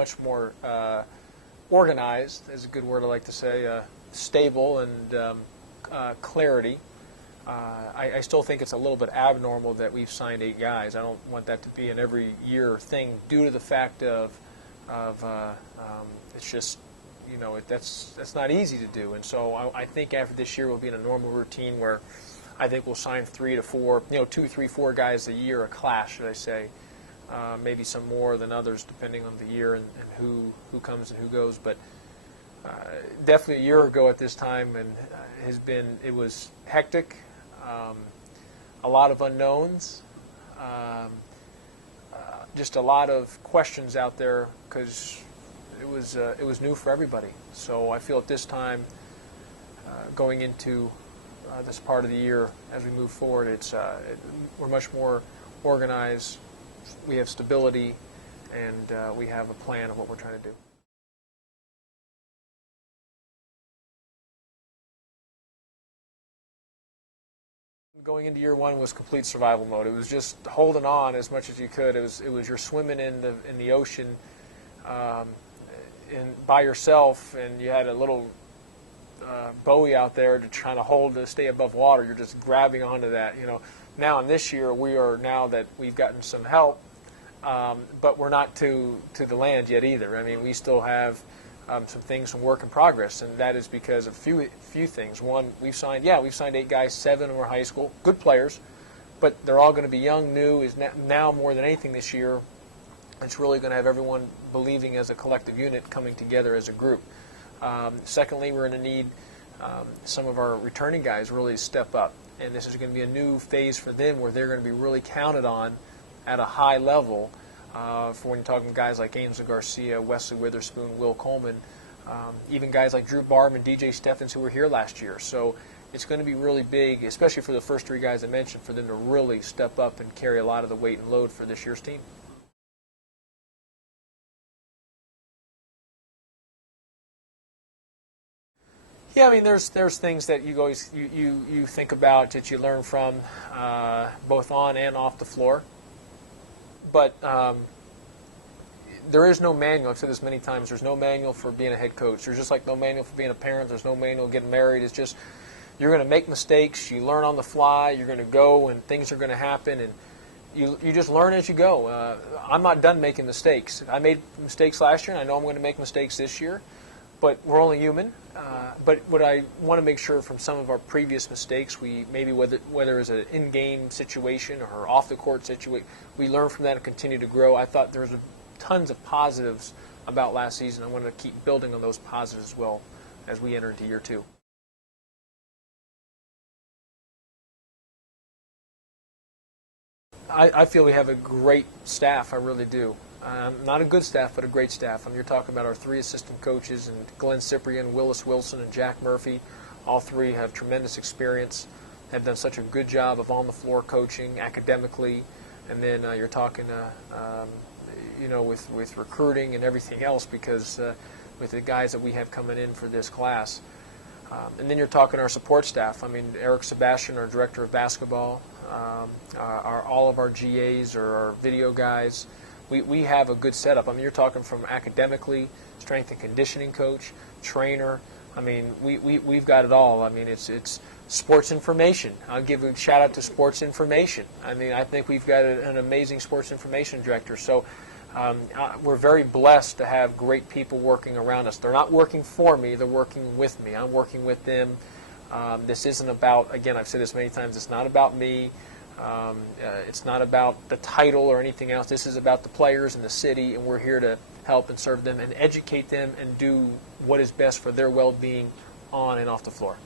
much more organized, is a good word I like to say, stable, and clarity. I still think it's a little bit abnormal that we've signed 8 guys. I don't want that to be an every year thing due to the fact of it's just, that's not easy to do. And so I think after this year we'll be in a normal routine where I think we'll sign 3 to 4, 2, 3, 4 guys a year, a class, should I say. Maybe some more than others depending on the year and who comes and who goes. But definitely a year ago at this time, and it was hectic, a lot of unknowns, just a lot of questions out there because it was new for everybody. So I feel at this time, going into this part of the year as we move forward, we're much more organized. We have stability, and we have a plan of what we're trying to do. Going into year one was complete survival mode. It was just holding on as much as you could. It was you're swimming in the ocean, by yourself, and you had a little buoy out there to try to stay above water. You're just grabbing onto that. Now in this year now that we've gotten some help, but we're not to the land yet either. I mean, we still have some things from work in progress, and that is because of few things. One, we've signed 8 guys, 7 were high school, good players, but they're all going to be young, new. Is now more than anything this year, it's really going to have everyone believing as a collective unit, coming together as a group. Secondly, we're going to need some of our returning guys really step up, and this is going to be a new phase for them where they're going to be really counted on at a high level. For when you're talking guys like Ainsley Garcia, Wesley Witherspoon, Will Coleman, even guys like Drew Barb and DJ Steffens who were here last year. So it's going to be really big, especially for the first 3 guys I mentioned, for them to really step up and carry a lot of the weight and load for this year's team. Yeah, I mean, there's things that you think about that you learn from both on and off the floor. But there is no manual. I've said this many times. There's no manual for being a head coach. There's just like no manual for being a parent. There's no manual getting married. It's just you're going to make mistakes. You learn on the fly. You're going to go, and things are going to happen, and you just learn as you go. I'm not done making mistakes. I made mistakes last year, and I know I'm going to make mistakes this year. But we're only human. But what I want to make sure from some of our previous mistakes, whether it's an in-game situation or off-the-court situation, we learn from that and continue to grow. I thought there was tons of positives about last season. I want to keep building on those positives as well as we enter into year 2. I feel we have a great staff. I really do. Not a good staff, but a great staff. You're talking about our 3 assistant coaches, and Glenn Cyprian, Willis Wilson, and Jack Murphy. All 3 have tremendous experience, have done such a good job of on-the-floor coaching academically, and then you're talking, with recruiting and everything else, because with the guys that we have coming in for this class. And then you're talking our support staff. I mean, Eric Sebastian, our director of basketball, all of our GAs or our video guys. We have a good setup. I mean, you're talking from academically, strength and conditioning coach, trainer. I mean, we've got it all. I mean, it's sports information. I'll give a shout out to sports information. I mean, I think we've got an amazing sports information director. So we're very blessed to have great people working around us. They're not working for me. They're working with me. I'm working with them. This isn't about, again, I've said this many times, it's not about me. It's not about the title or anything else. This is about the players in the city, and we're here to help and serve them and educate them and do what is best for their well-being on and off the floor.